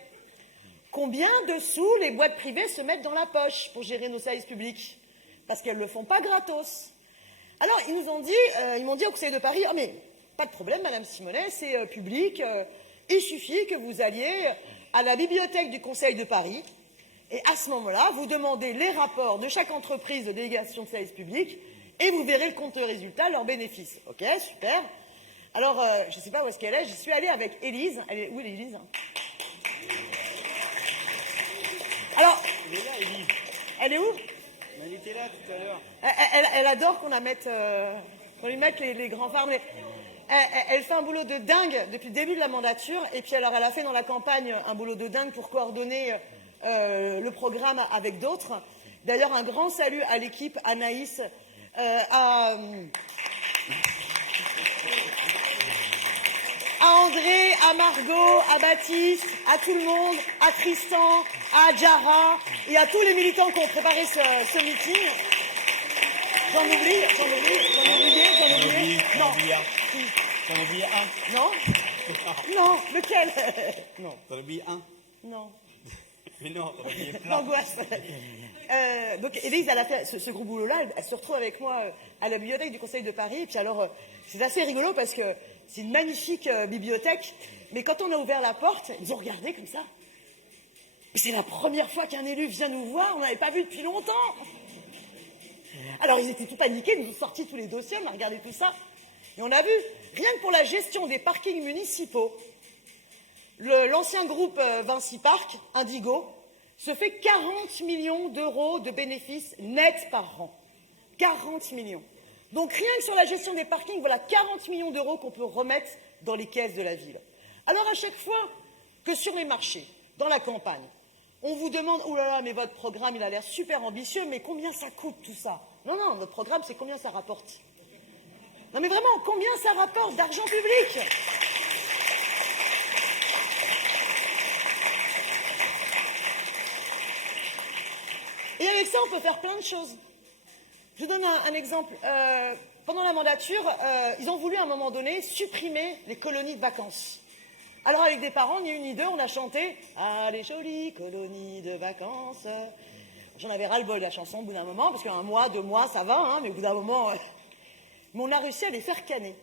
Combien de sous les boîtes privées se mettent dans la poche pour gérer nos services publics? Parce qu'elles ne le font pas gratos. Alors, ils m'ont dit au Conseil de Paris, oh mais pas de problème, Madame Simonet, c'est public, il suffit que vous alliez à la bibliothèque du Conseil de Paris, et à ce moment-là, vous demandez les rapports de chaque entreprise de délégation de services publics, et vous verrez le compte de résultat, leurs bénéfices. Ok, super. Alors, je ne sais pas où est-ce qu'elle est. J'y suis allée avec Élise. Où est Élise? Alors, elle est là, Élise. Elle est où? Elle était là tout à l'heure. Elle adore qu'on lui mette les grands phares. Mais elle fait un boulot de dingue depuis le début de la mandature. Et puis alors, elle a fait dans la campagne un boulot de dingue pour coordonner le programme avec d'autres. D'ailleurs, un grand salut à l'équipe, Anaïs, à André, à Margot, à Baptiste, à tout le monde, à Tristan, à Jara et à tous les militants qui ont préparé ce meeting. J'en oublie. Non. T'en as oublié un? Non. Non, lequel? Non. T'en as oublié un? Non. Mais non, t'en as oublié plein. L'angoisse. Donc, Élise, elle a fait ce gros boulot-là. Elle se retrouve avec moi à la bibliothèque du Conseil de Paris. Et puis alors, c'est assez rigolo parce que c'est une magnifique bibliothèque. Mais quand on a ouvert la porte, ils nous ont regardé comme ça. Et c'est la première fois qu'un élu vient nous voir. On n'avait pas vu depuis longtemps. Alors ils étaient tout paniqués, ils nous ont sorti tous les dossiers, on a regardé tout ça. Et on a vu, rien que pour la gestion des parkings municipaux, l'ancien groupe Vinci Park, Indigo, se fait 40 millions d'euros de bénéfices nets par an. 40 millions. Donc rien que sur la gestion des parkings, voilà 40 millions d'euros qu'on peut remettre dans les caisses de la ville. Alors à chaque fois que sur les marchés, dans la campagne, on vous demande « Oh là là, mais votre programme, il a l'air super ambitieux, mais combien ça coûte tout ça ?» Non, non, notre programme, c'est combien ça rapporte. Non mais vraiment, combien ça rapporte d'argent public? Et avec ça, on peut faire plein de choses. Je vous donne un exemple. Pendant la mandature, ils ont voulu à un moment donné supprimer les colonies de vacances. Alors avec des parents, ni une ni deux, on a chanté « Ah, les jolies colonies de vacances ». J'en avais ras-le-bol de la chanson au bout d'un moment, parce qu'un mois, 2 mois, ça va, hein, mais au bout d'un moment... Mais on a réussi à les faire canner.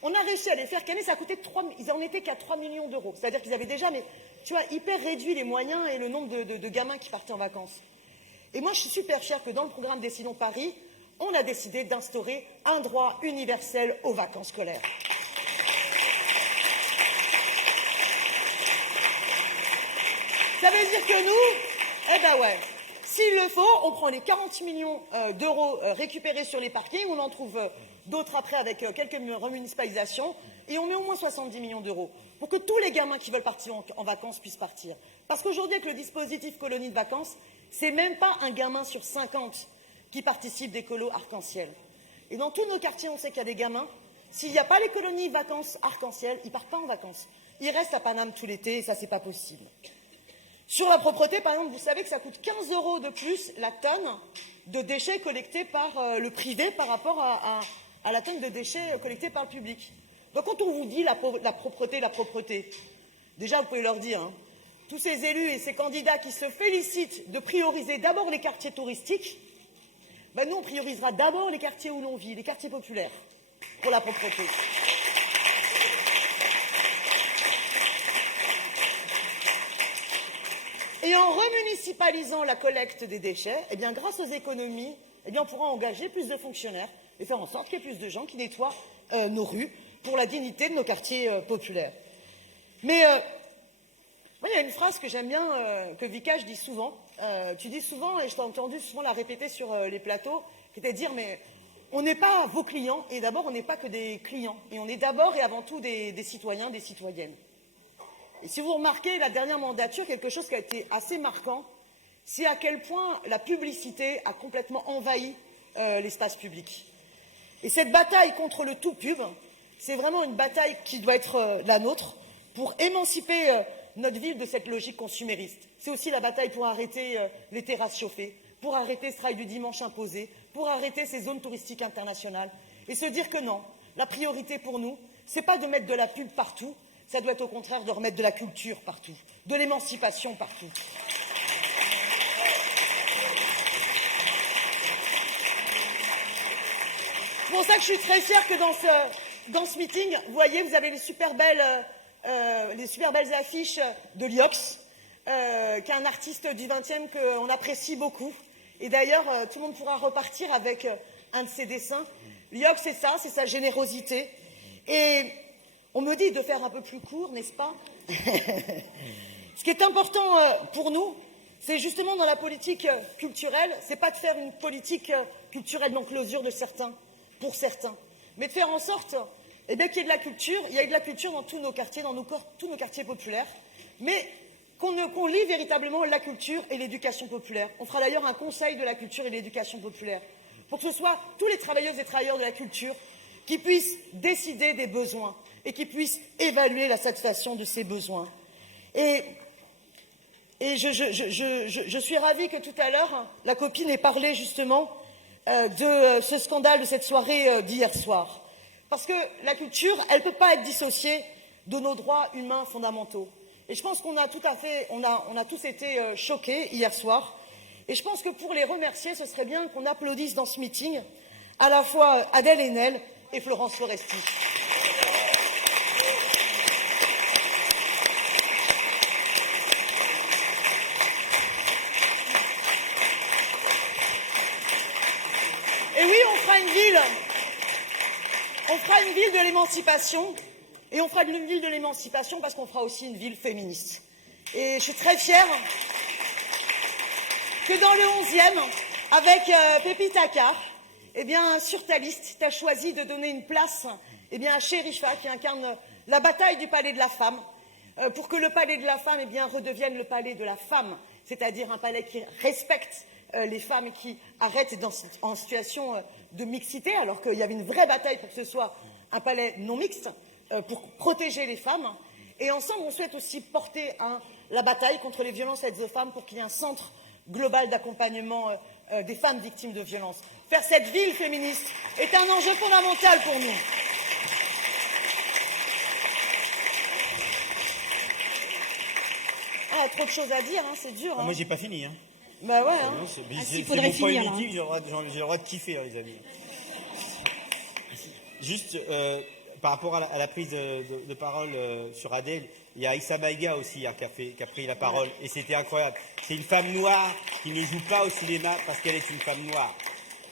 On a réussi à les faire canner, ça a coûté ils en étaient qu'à 3 millions d'euros. C'est-à-dire qu'ils avaient déjà, mais tu vois, hyper réduit les moyens et le nombre de gamins qui partaient en vacances. Et moi, je suis super fière que dans le programme Décidons Paris, on a décidé d'instaurer un droit universel aux vacances scolaires. Ça veut dire que nous, eh ben ouais, s'il le faut, on prend les 40 millions d'euros récupérés sur les parkings, on en trouve d'autres après avec quelques remunicipalisations, et on met au moins 70 millions d'euros pour que tous les gamins qui veulent partir en vacances puissent partir. Parce qu'aujourd'hui, avec le dispositif colonie de vacances, c'est même pas un gamin sur 50 qui participe des colos arc-en-ciel. Et dans tous nos quartiers, on sait qu'il y a des gamins. S'il n'y a pas les colonies vacances arc-en-ciel, ils ne partent pas en vacances. Ils restent à Paname tout l'été, et ça, c'est pas possible. Sur la propreté, par exemple, vous savez que ça coûte 15 € de plus la tonne de déchets collectés par le privé par rapport à la tonne de déchets collectés par le public. Donc quand on vous dit la propreté, déjà vous pouvez leur dire, hein, tous ces élus et ces candidats qui se félicitent de prioriser d'abord les quartiers touristiques, ben nous on priorisera d'abord les quartiers où l'on vit, les quartiers populaires, pour la propreté. Et en remunicipalisant la collecte des déchets, eh bien, grâce aux économies, eh bien, on pourra engager plus de fonctionnaires et faire en sorte qu'il y ait plus de gens qui nettoient nos rues pour la dignité de nos quartiers populaires. Mais moi, il y a une phrase que j'aime bien, que Vikash dit souvent. Tu dis souvent, et je t'ai entendu souvent la répéter sur les plateaux, qui était de dire, mais on n'est pas vos clients, et d'abord, on n'est pas que des clients, et on est d'abord et avant tout des citoyens, des citoyennes. Et si vous remarquez, la dernière mandature, quelque chose qui a été assez marquant, c'est à quel point la publicité a complètement envahi l'espace public. Et cette bataille contre le tout pub, c'est vraiment une bataille qui doit être la nôtre pour émanciper notre ville de cette logique consumériste. C'est aussi la bataille pour arrêter les terrasses chauffées, pour arrêter ce travail du dimanche imposé, pour arrêter ces zones touristiques internationales et se dire que non, la priorité pour nous, c'est pas de mettre de la pub partout, ça doit être au contraire de remettre de la culture partout, de l'émancipation partout. C'est pour ça que je suis très fière que dans ce meeting, vous voyez, vous avez les super belles affiches de Liox, qui est un artiste du XXe qu'on apprécie beaucoup. Et d'ailleurs, tout le monde pourra repartir avec un de ses dessins. Liox, c'est ça, c'est sa générosité. Et on me dit de faire un peu plus court, n'est-ce pas? Ce qui est important pour nous, c'est justement dans la politique culturelle, c'est pas de faire une politique culturelle d'enclosure de certains, pour certains, mais de faire en sorte qu'il y ait de la culture, il y a de la culture dans tous nos quartiers, tous nos quartiers populaires, mais qu'on lie véritablement la culture et l'éducation populaire. On fera d'ailleurs un conseil de la culture et de l'éducation populaire, pour que ce soit tous les travailleuses et travailleurs de la culture qui puissent décider des besoins et qui puissent évaluer la satisfaction de ces besoins. Et je suis ravie que tout à l'heure, la copine ait parlé justement de ce scandale, de cette soirée d'hier soir. Parce que la culture, elle ne peut pas être dissociée de nos droits humains fondamentaux. Et je pense qu'on a tous été choqués hier soir. Et je pense que pour les remercier, ce serait bien qu'on applaudisse dans ce meeting à la fois Adèle Haenel et Florence Foresti. une ville de l'émancipation, et on fera une ville de l'émancipation parce qu'on fera aussi une ville féministe. Et je suis très fière que dans le 11e, avec Pépite Akar, eh bien, sur ta liste, tu as choisi de donner une place eh bien, à Chérifa, qui incarne la bataille du palais de la femme, pour que le palais de la femme eh bien, redevienne le palais de la femme, c'est-à-dire un palais qui respecte les femmes et qui arrête en situation de mixité, alors qu'il y avait une vraie bataille pour que ce soit un palais non mixte, pour protéger les femmes. Et ensemble, on souhaite aussi porter la bataille contre les violences faites aux femmes pour qu'il y ait un centre global d'accompagnement des femmes victimes de violences. Faire cette ville féministe est un enjeu fondamental pour nous. Ah, trop de choses à dire, hein, c'est dur. Hein. Moi, j'ai pas fini. Hein. Bah ouais. Hein. C'est mon premier meeting, j'ai le droit de kiffer, les amis. Juste par rapport à la prise de parole sur Adèle, il y a Issa Maïga aussi hein, qui a pris la parole et c'était incroyable. C'est une femme noire qui ne joue pas au cinéma parce qu'elle est une femme noire.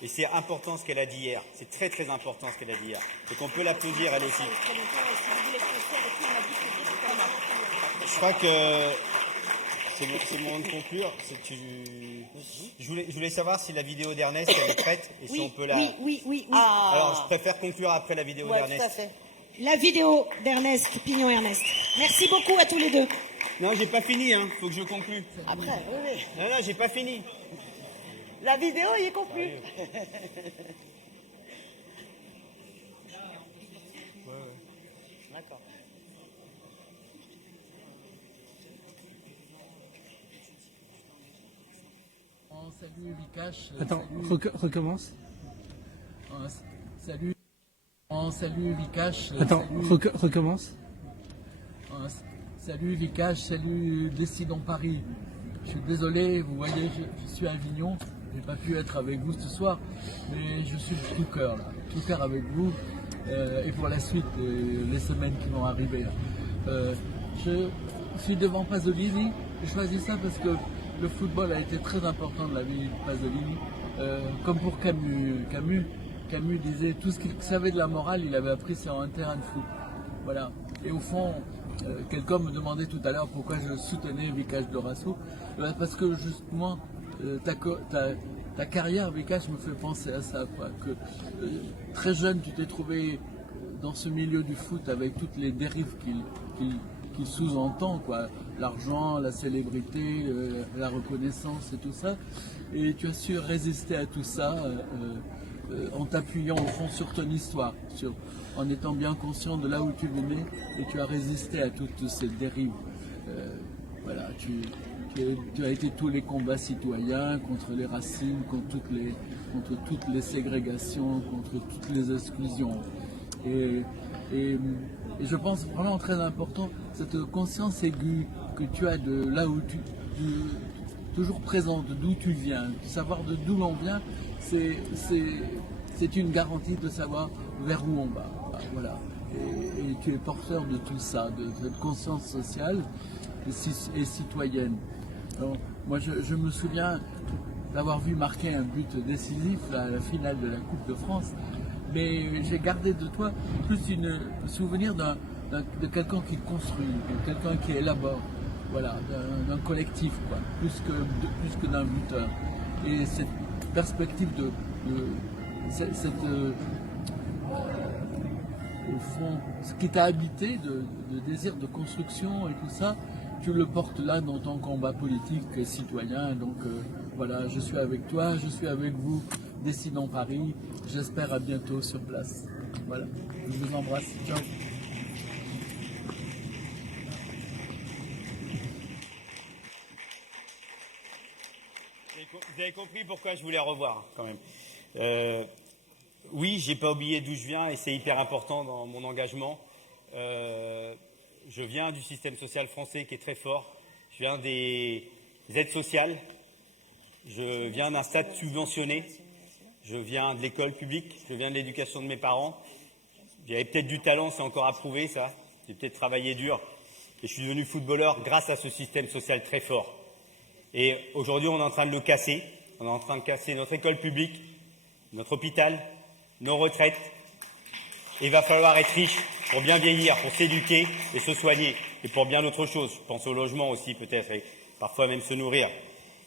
Et c'est important ce qu'elle a dit hier. C'est très très important ce qu'elle a dit hier. Donc on peut l'applaudir elle aussi. Je crois que c'est le moment de conclure. Je voulais savoir si la vidéo d'Ernest elle est prête et si on peut la. Oui. Ah. Alors je préfère conclure après la vidéo d'Ernest. Tout à fait. La vidéo d'Ernest, Pignon-Ernest. Merci beaucoup à tous les deux. Non, j'ai pas fini, hein. Faut que je conclue. Après, oui. Non, j'ai pas fini. La vidéo y est conclue. D'accord. Salut Vikash. Attends, recommence. Salut. Salut Vikash. Attends, recommence. Salut Vikash, salut Décidons Paris. Je suis désolé, vous voyez, je suis à Avignon. J'ai pas pu être avec vous ce soir, mais je suis de tout cœur avec vous et pour la suite, les semaines qui vont arriver. Je suis devant Pasolini. J'ai choisi ça parce que le football a été très important dans la vie de Pasolini, comme pour Camus. Camus disait tout ce qu'il savait de la morale, il avait appris sur un terrain de foot. Voilà. Et au fond, quelqu'un me demandait tout à l'heure pourquoi je soutenais Vikash Dorasso. Parce que justement, ta carrière, Vikash, me fait penser à ça. Quoi. Que, très jeune, tu t'es trouvé dans ce milieu du foot avec toutes les dérives qu'il sous-entend, quoi. L'argent, la célébrité, la reconnaissance et tout ça. Et tu as su résister à tout ça en t'appuyant au fond sur ton histoire, en étant bien conscient de là où tu venais, et tu as résisté à toutes ces dérives. Voilà, tu as été tous les combats citoyens contre les racines, contre toutes les ségrégations, contre toutes les exclusions. Et je pense vraiment très important cette conscience aiguë que tu as de là où toujours présente, d'où tu viens, savoir de d'où l'on vient, c'est une garantie de savoir vers où on va. Voilà. Et tu es porteur de tout ça, de cette conscience sociale et citoyenne. Alors, moi, je me souviens d'avoir vu marquer un but décisif à la finale de la Coupe de France, mais j'ai gardé de toi plus un souvenir de quelqu'un qui construit, de quelqu'un qui élabore, voilà, d'un collectif, quoi, plus que d'un buteur. Et cette perspective au fond, ce qui t'a habité de désir de construction et tout ça, tu le portes là dans ton combat politique citoyen. Donc voilà, je suis avec toi, je suis avec vous. Décidons Paris. J'espère à bientôt sur place. Voilà, je vous embrasse. Ciao. Vous avez compris pourquoi je voulais revoir quand même. Oui, j'ai pas oublié d'où je viens et c'est hyper important dans mon engagement. Je viens du système social français qui est très fort. Je viens des aides sociales. Je viens d'un stade subventionné. Je viens de l'école publique. Je viens de l'éducation de mes parents. J'avais peut-être du talent, c'est encore à prouver ça. J'ai peut-être travaillé dur. Et je suis devenu footballeur grâce à ce système social très fort. Et aujourd'hui, on est en train de le casser. On est en train de casser notre école publique, notre hôpital, nos retraites. Et il va falloir être riche pour bien vieillir, pour s'éduquer et se soigner, et pour bien d'autres choses. Je pense au logement aussi peut-être, et parfois même se nourrir.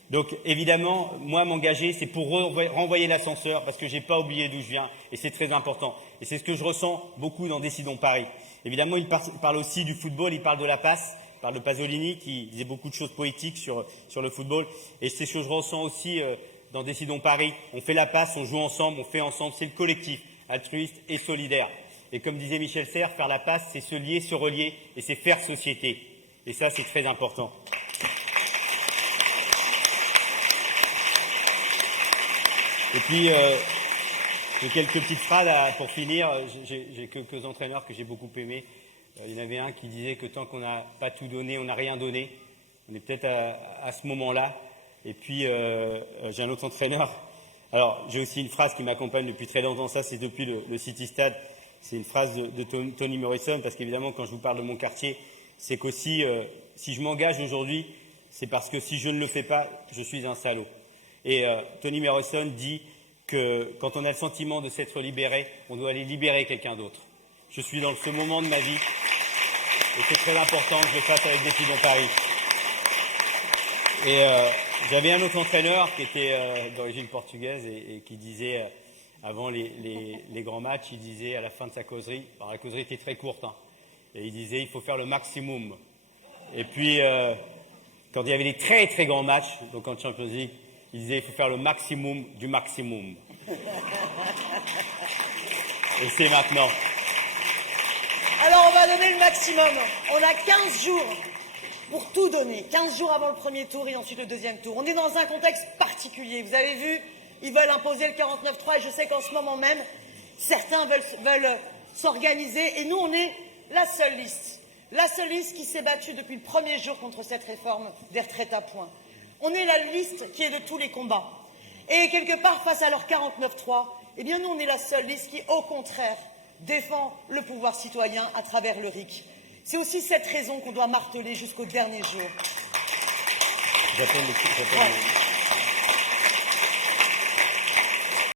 Donc évidemment, moi m'engager, c'est pour renvoyer l'ascenseur, parce que j'ai pas oublié d'où je viens, et c'est très important. Et c'est ce que je ressens beaucoup dans Décidons Paris. Évidemment, il parle aussi du football, il parle de la passe, il parle de Pasolini, qui disait beaucoup de choses poétiques sur le football. Et c'est ce que je ressens aussi dans Décidons Paris. On fait la passe, on joue ensemble, on fait ensemble, c'est le collectif, altruiste et solidaire. Et comme disait Michel Serres, faire la passe, c'est se lier, se relier, et c'est faire société. Et ça, c'est très important. Et puis, j'ai quelques petites phrases pour finir. J'ai quelques entraîneurs que j'ai beaucoup aimés. Il y en avait un qui disait que tant qu'on n'a pas tout donné, on n'a rien donné. On est peut-être à ce moment-là. Et puis, j'ai un autre entraîneur. Alors, j'ai aussi une phrase qui m'accompagne depuis très longtemps. Ça, c'est depuis le City Stade. C'est une phrase de Toni Morrison, parce qu'évidemment, quand je vous parle de mon quartier, c'est qu'aussi, si je m'engage aujourd'hui, c'est parce que si je ne le fais pas, je suis un salaud. Et Toni Morrison dit que quand on a le sentiment de s'être libéré, on doit aller libérer quelqu'un d'autre. Je suis dans ce moment de ma vie, et c'est très important que je le fasse avec Décidons Paris. Et j'avais un autre entraîneur qui était d'origine portugaise et qui disait, avant les grands matchs, il disait à la fin de sa causerie, alors la causerie était très courte, hein, et il disait il faut faire le maximum. Et puis, quand il y avait les très très grands matchs, donc en Champions League, il disait il faut faire le maximum du maximum. Et c'est maintenant. Alors on va donner le maximum. On a 15 jours pour tout donner. 15 jours avant le premier tour et ensuite le deuxième tour. On est dans un contexte particulier. Vous avez vu, ils veulent imposer le 49-3 et je sais qu'en ce moment même, certains veulent s'organiser. Et nous, on est la seule liste. La seule liste qui s'est battue depuis le premier jour contre cette réforme des retraites à points. On est la liste qui est de tous les combats. Et quelque part, face à leur 49-3, eh bien nous, on est la seule liste qui, au contraire, défend le pouvoir citoyen à travers le RIC. C'est aussi cette raison qu'on doit marteler jusqu'au dernier jour. J'appelle